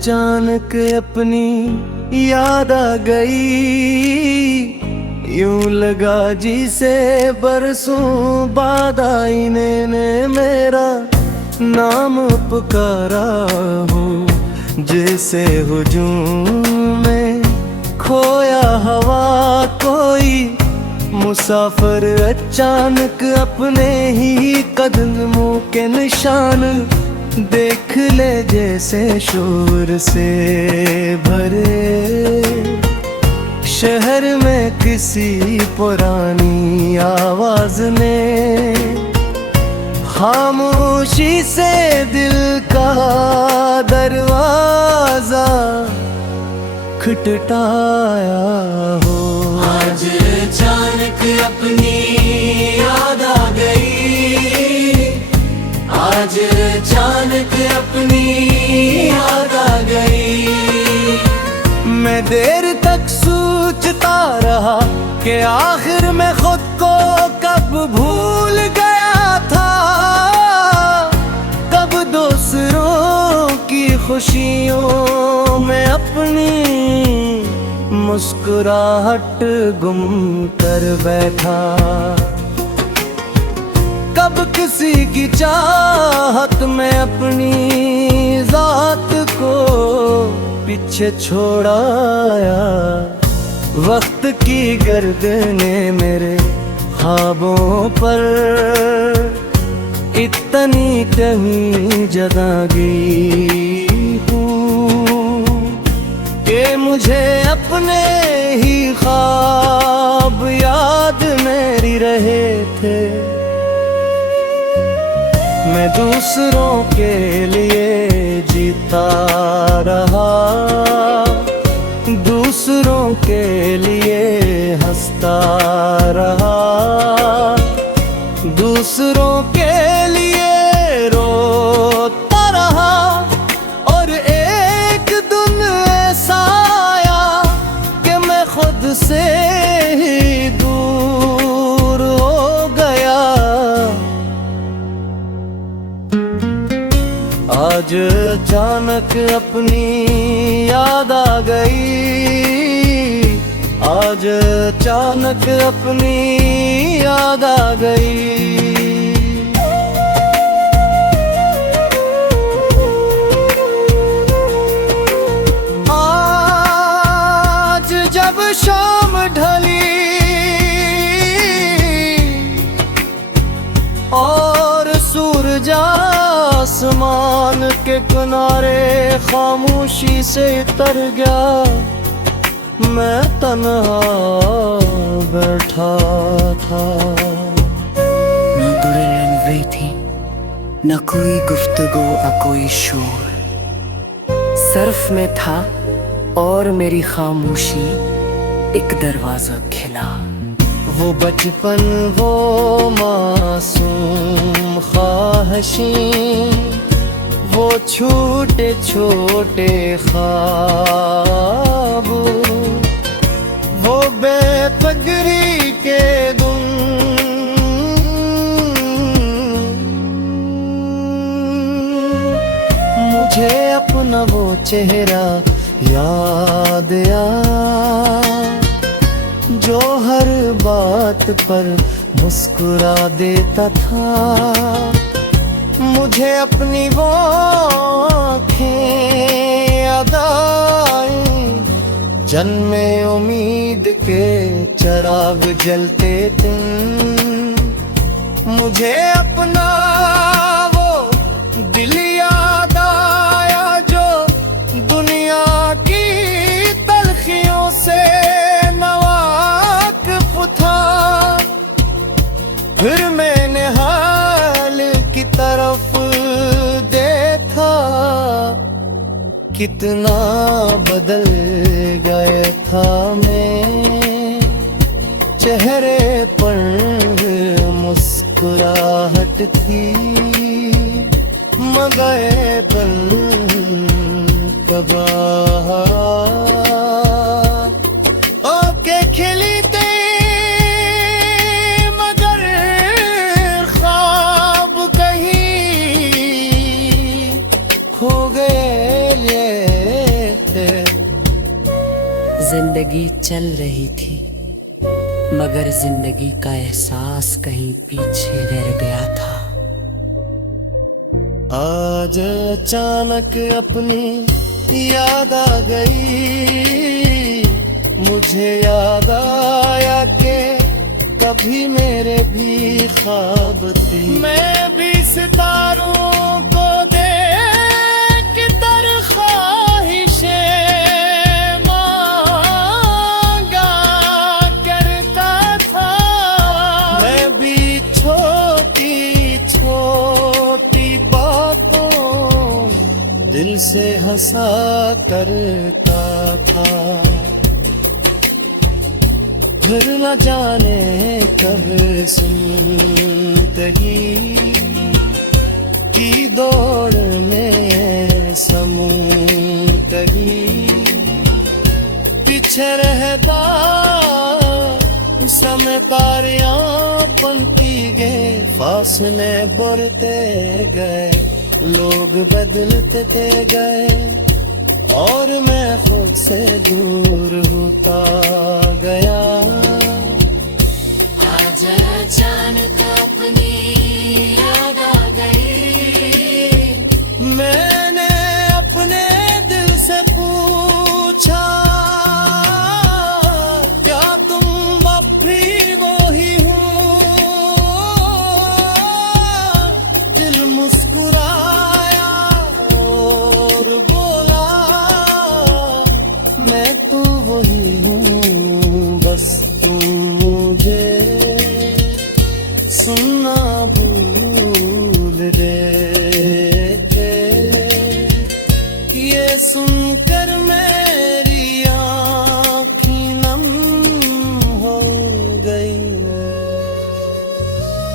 अचानक अपनी याद आ गई। यूं लगा जिसे बरसों बाद आईने ने मेरा नाम पुकारा हो। जैसे हुजूम में खोया हवा कोई मुसाफिर अचानक अपने ही कदमों के निशान देख ले। जैसे शोर से भरे शहर में किसी पुरानी आवाज ने खामोशी से दिल का दरवाजा खटखटाया हो। आज अचानक अपनी याद आ गई। आज अचानक अपनी याद आ गई। मैं देर तक सोचता रहा कि आखिर में खुद को कब भूल गया था। कब दूसरों की खुशियों में अपनी मुस्कुराहट गुम कर बैठा। कब किसी की चाहत में अपनी जात को पीछे छोड़ाया। वक्त की गर्दने मेरे ख्वाबों पर इतनी कहीं जगा गई हूँ कि मुझे अपने ही ख्वाब याद मेरी रहे थे। मैं दूसरों के लिए जीता रहा, दूसरों के लिए हंसता रहा, दूसरों के लिए रोता रहा। और एक दिन ऐसा आया कि मैं खुद से ही दूर हो गया। आज अचानक अपनी याद आ गई। आज अचानक अपनी याद आ गई। आज जब शाम ढली और सूरज आसमान के किनारे खामोशी से तर गया, मैं तन्हा बैठा था। न गुरलन वे थी, न कोई गुफ्तगू न कोई शोर। सर्फ में था और मेरी खामोशी एक दरवाजा खिला। वो बचपन वो मासूम ख्वाहिशें, वो छोटे छोटे ख्वाब, वो बेपगरी के दिन। मुझे अपना वो चेहरा याद आया जो हर बात पर मुस्कुरा देता था। मुझे अपनी वो आँखें याद आई जन्मे उम्मीद के चिराग जलते थे। मुझे अपना वो दिल याद आया जो दुनिया की तलखियों से नवाकिफ था। फिर मैंने हाल की तरफ देखा, कितना बदल गया था मैं। चेहरे पर मुस्कुराहट थी, मगर पल तबाह ओके खिली थे, मगर ख्वाब कहीं खो गए। जिंदगी चल रही थी, मगर जिंदगी का एहसास कहीं पीछे रह गया था। आज अचानक अपनी याद आ गई, मुझे याद आया कि कभी मेरे भी ख्वाब थे। मैं भी सितारों को देख कर ख्वाहिशें मांगा करता था। मैं भी छोटी छोटी बातों दिल से हंसा करता था। फिर न जाने कब जिंदगी की दौड़ में समूह कहीं पीछे रहता समय तारियां बनती गए, फासले बढ़ते गए, लोग बदलते गए और मैं खुद से दूर होता गया। आज अचानक अपनी याद आ गई, मैंने अपने दिल से पूछा, क्या तुम अब भी वही हो? दिल मुस्कुराया और बोला, मैं तो वही हूँ, बस तुम मुझे सुनना भूल गए थे। ये सुनकर मेरी आँखें नम हो गई।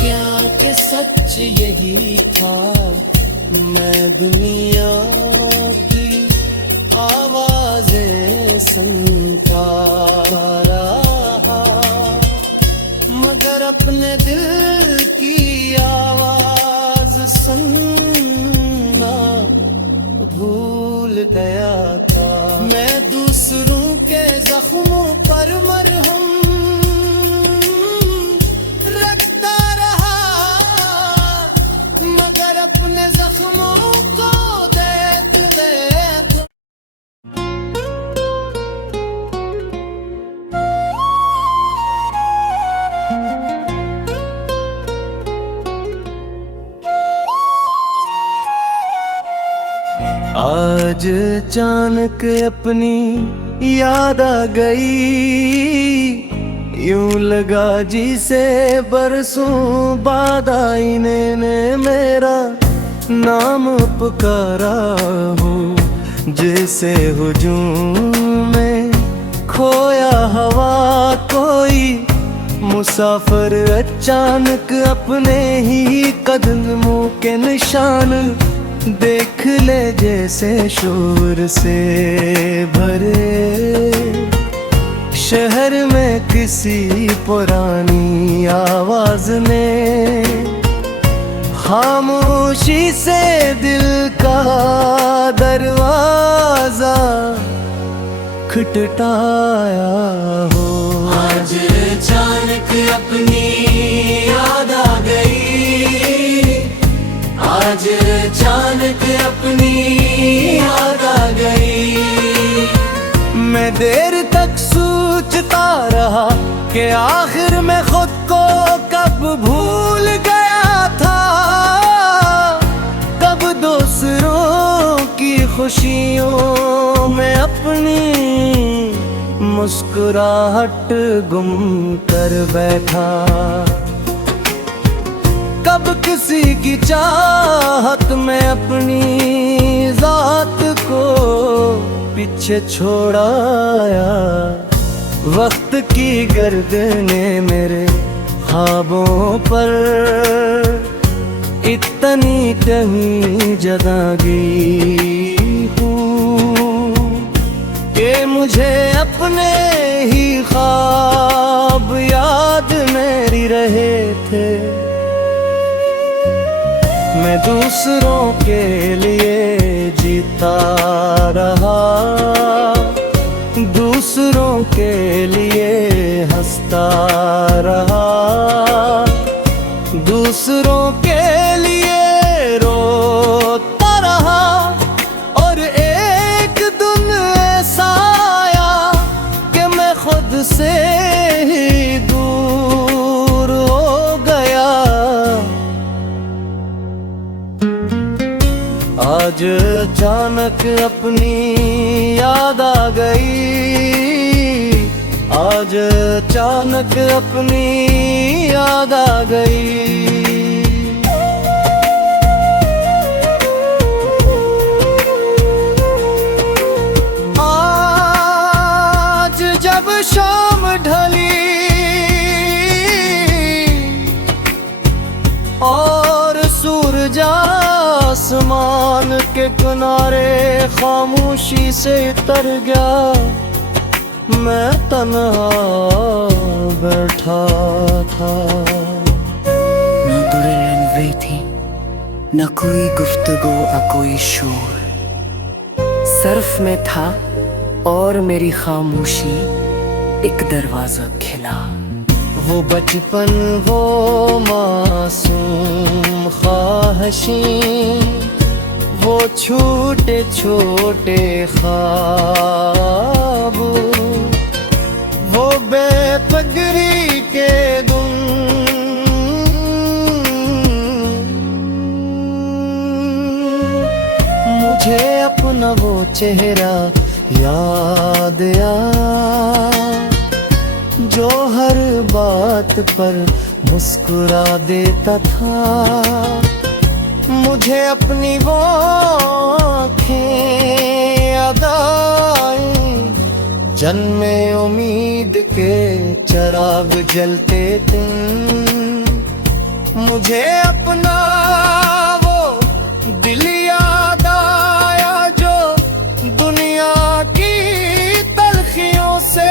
क्या कि सच यही था, मैं दुनिया की आवाजें सुनता रहा, मगर अपने दिल की आवाज सुनना भूल गया था। मैं दूसरों के जख्मों पर मरहम रखता रहा, मगर अपने जख्मों को देख देख आज अचानक अपनी याद आ गई, यूं लगा जिसे बरसों बाद आईने ने मेरा नाम पुकारा हो। जैसे हुजूम में खोया हवा कोई मुसाफिर, अचानक अपने ही कदमों के निशान देख ले जैसे शोर से भरे शहर में किसी पुरानी आवाज ने खामोशी से दिल का दरवाजा खटखटाया हो। आज अचानक अपनी याद आ गई, आज अचानक अपनी याद आ गई। मैं देर तक सोचता रहा कि आखिर मैं खुद को कब भूल गया था, कब दूसरों की खुशियों में अपनी मुस्कुराहट गुम कर बैठा, कब किसी की चाहत में अपनी जात को पीछे छोड़ाया। वक्त की गर्दने मेरे ख्वाबों पर इतनी कहीं जदागी हूँ कि मुझे अपने ही ख्वाब याद मेरी रहे थे। मैं दूसरों के लिए जीता रहा, दूसरों के लिए हंसता रहा, दूसरों के लिए रोता रहा। और एक दिन ऐसा आया कि मैं खुद से ही दूर हो गया। आज अचानक अपनी याद आ गई, आज अचानक अपनी याद आ गई। आज जब शाम ढली और सूरज आसमान के किनारे खामोशी से तर गया, मैं तन्हा बैठा था। न बुरे लम्हे थी, न कोई गुफ्तगू न कोई शोर, सर्फ में था और मेरी खामोशी एक दरवाजा खिला। वो बचपन, वो मासूम ख्वाहिशें, वो छोटे छोटे ख्वाब, वो बेपगरी के दिन, मुझे अपना वो चेहरा याद आया जो हर बात पर मुस्कुरा देता था। मुझे अपनी वो आँखें याद आई जन्मे उम्मीद के चिराग जलते थे। मुझे अपना वो दिल याद आया जो दुनिया की तलखियों से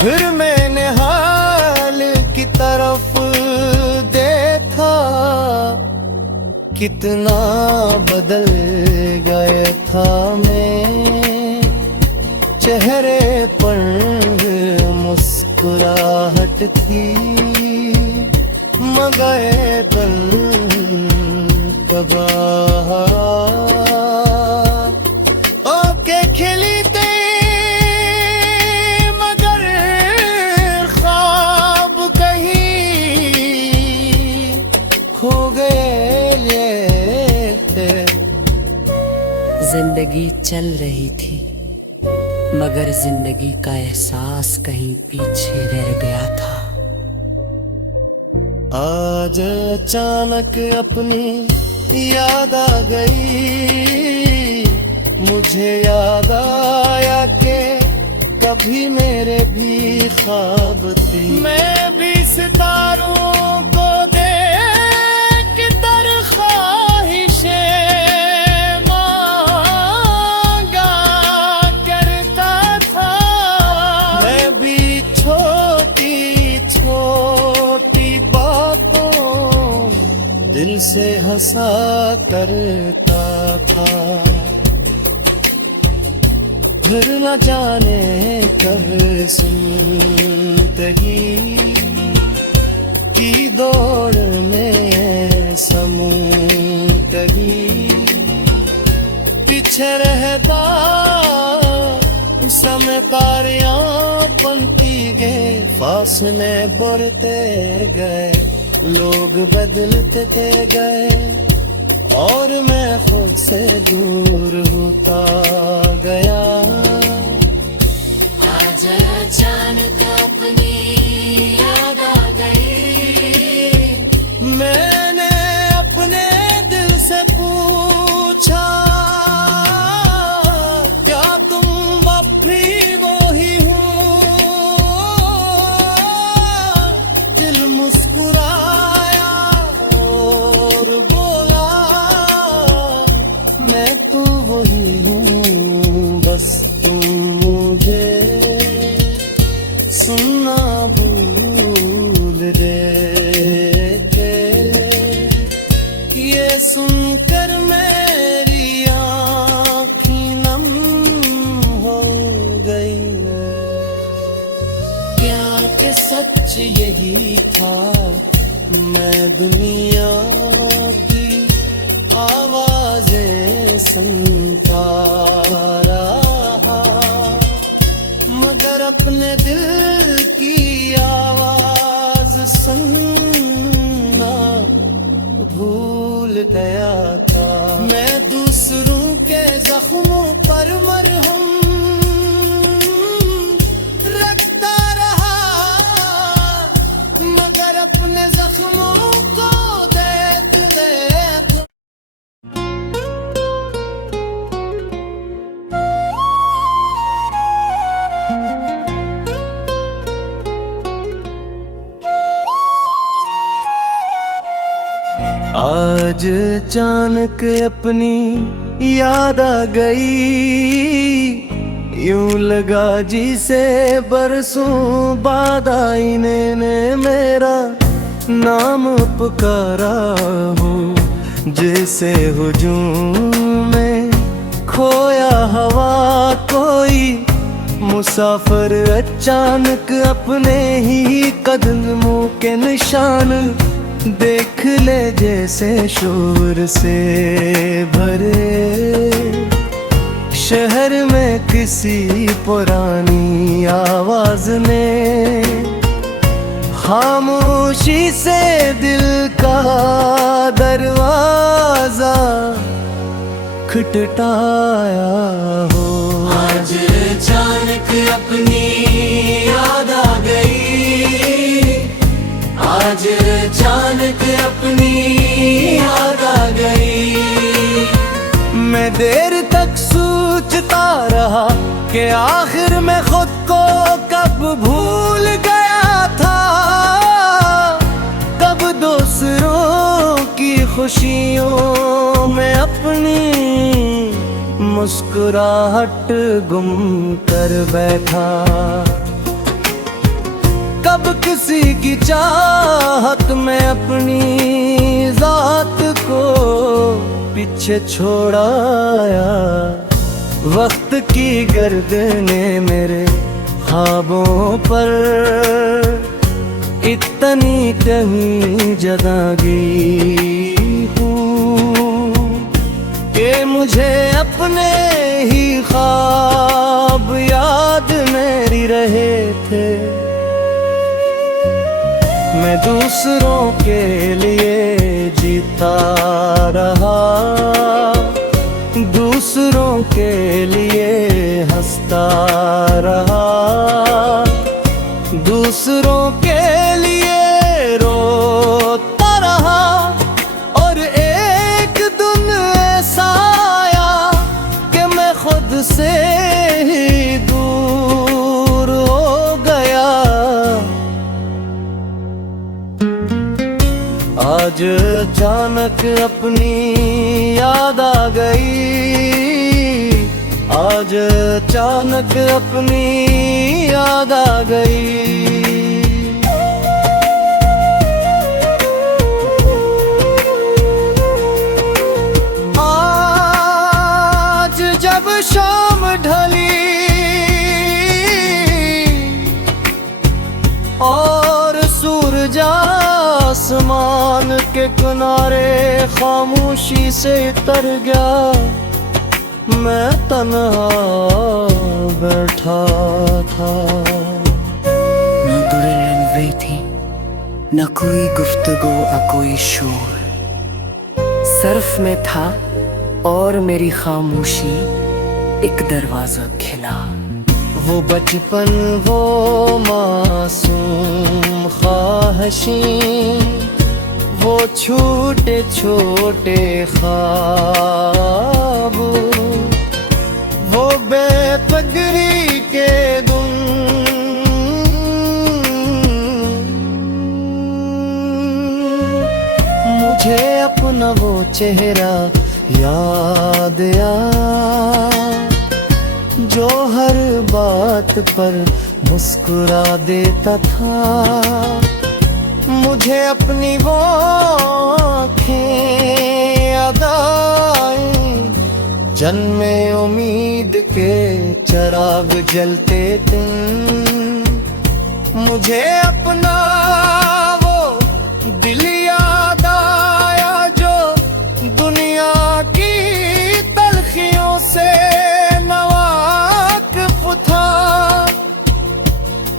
फिर मैंने हाल की तरफ देखा, कितना बदल गया था मैं। चेहरे पर मुस्कुराहट थी, मगर तन तबाह ओके खिली जिंदगी चल रही थी, मगर जिंदगी का एहसास कहीं पीछे रह गया था। आज अचानक अपनी याद आ गई, मुझे याद आया कि कभी मेरे भी ख्वाब थे। मैं भी सितारों को देख कर ख्वाहिशें दिल से हंसा करता था। फिर न जाने कब जिंदगी की दौड़ में समूदगी पीछे रहता समय तारियां बनती गए, फासले बढ़ते गए, लोग बदलते गए और मैं खुद से दूर होता गया। आज अचानक अपनी याद आ गई, मैंने अपने दिल से पूछा, क्या तुम अपनी वो ही हो? दिल मुस्कुरा सुनना भूल दे के, ये सुनकर मेरी आँखें सच यही था, मैं दुनिया की आवाजें सुनता रहा, मगर अपने दिल की आवाज सुनना भूल गया था। मैं दूसरों के जख्मों पर मरहम रखता रहा, मगर अपने जख्मों को देख देख आज अचानक अपनी याद आ गई, यूं लगा जिसे बरसों बाद आईने ने मेरा नाम पुकारा हो, जैसे हुजूम में खोया हवा कोई मुसाफिर अचानक अपने ही कदमों के निशान देख ले, जैसे शोर से भरे शहर में किसी पुरानी आवाज ने खामोशी से दिल का दरवाजा खटखटाया हो। आज अचानक अपनी याद आ गई, आज अचानक अपनी याद आ गई। मैं देर तक सोचता रहा कि आखिर में खुद को कब भूल गया था, कब दूसरों की खुशियों में अपनी मुस्कुराहट गुम कर बैठा, कब किसी की चाहत में अपनी जात को पीछे छोड़ाया। वक्त की गर्दने मेरे ख्वाबों पर इतनी कहीं जगागी हूँ कि मुझे अपने ही ख्वाब याद मेरी रहे थे। मैं दूसरों के लिए जीता रहा, दूसरों के लिए हंसता रहा, दूसरों के लिए रोता रहा, और एक दिन ऐसा आया कि मैं खुद से ही दूर हो गया। आज अचानक अपनी याद आ गई, आज अचानक अपनी याद आ गई। आज जब शाम ढली और सूरज आसमान के किनारे खामोशी से तर गया, मैं तन्हा बैठा था। न दुल्हन थी, न कोई गुफ्तगू न कोई शोर, सर्फ में था और मेरी खामोशी एक दरवाजा खिला। वो बचपन वो मासूम ख्वाहिशें, वो छोटे छोटे ख्वाब, वो बेपगरी के दिन, मुझे अपना वो चेहरा याद आया जो हर बात पर मुस्कुरा देता था। मुझे अपनी वो आँखें याद आई जन्मे उम्मीद के चिराग जलते दिन, मुझे अपना वो दिल याद आया जो दुनिया की तलखियों से नवाकिफ था।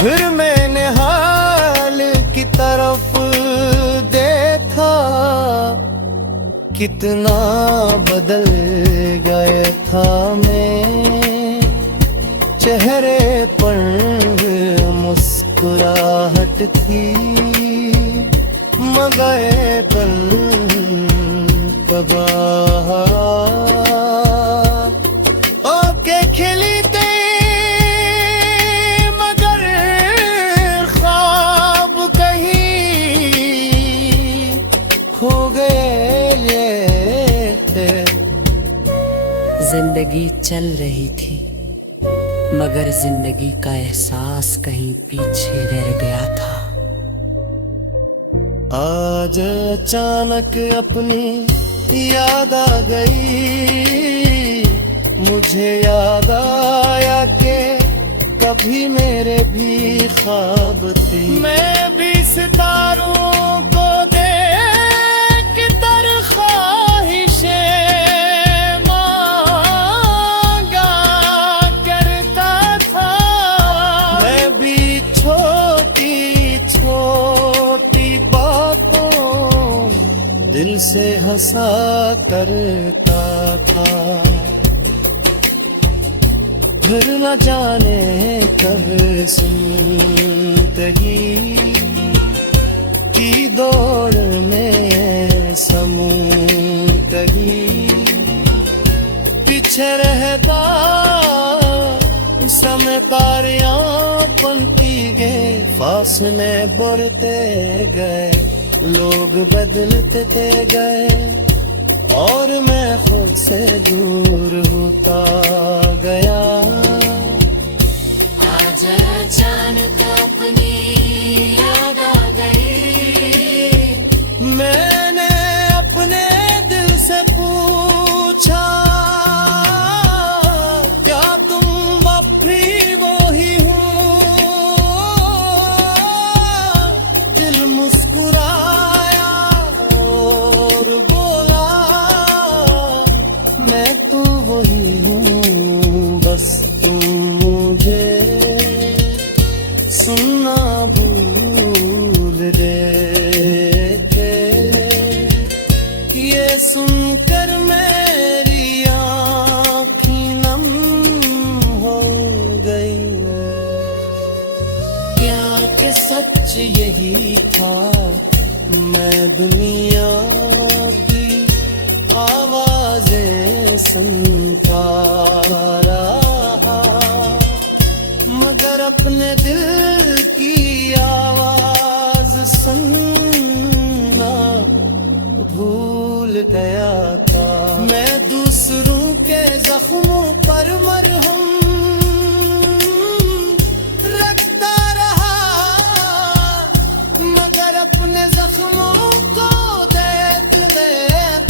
फिर मैंने हाल की तरफ देखा, कितना बदल गया था मैं। चेहरे पर मुस्कुराहट थी, मगर पल तबाह ओके खिली थे, मगर ख्वाब कहीं खो गए। जिंदगी चल रही थी मगर जिंदगी का एहसास कहीं पीछे रह गया था। आज अचानक अपनी याद आ गई, मुझे याद आया कि कभी मेरे भी ख्वाब थे। मैं भी सितारों को देख कर ख्वाहिशें मांगा करता था। मैं भी छोटी छोटी बातों दिल से हंसा करता था। फिर न जाने कब जिंदगी की दौड़ में समूह कहीं पीछे रहता, समय तारियां बनती गए, फासले बढ़ते गए, लोग बदलते गए और मैं खुद से दूर होता गया। आज अचानक अपनी याद आ गई, मैंने अपने दिल से पूछा, क्या तुम अब भी वही हो? दिल मुस्कुराया और बोला, मैं तो वही हूँ, बस तुम मुझे सुनना भूल गए। ये सुनकर मेरी आँखें नम हो गई। क्या कि सच यही था, मैं दुनिया की आवाज़ें सुनता रहा, मगर अपने दिल की आवाज़ सुनना भूल गया था। मैं दूसरों के जख्मों पर मरहम रखता रहा, मगर अपने जख्मों को देख देख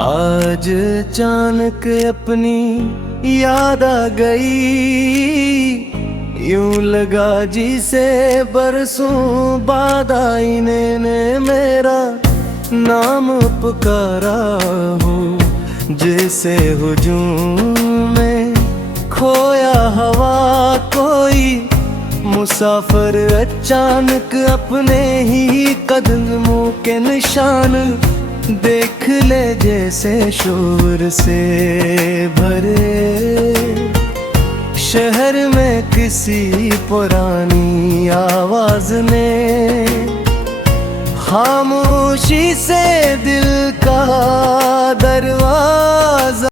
आज अचानक अपनी याद आ गई, यूं लगा जिसे बरसों बाद आईने ने मेरा नाम पुकारा हो। जैसे हुजूम में खोया हवा कोई मुसाफिर, अचानक अपने ही कदमों के निशान देख ले, जैसे शोर से भरे शहर में किसी पुरानी आवाज ने खामोशी से दिल का दरवाजा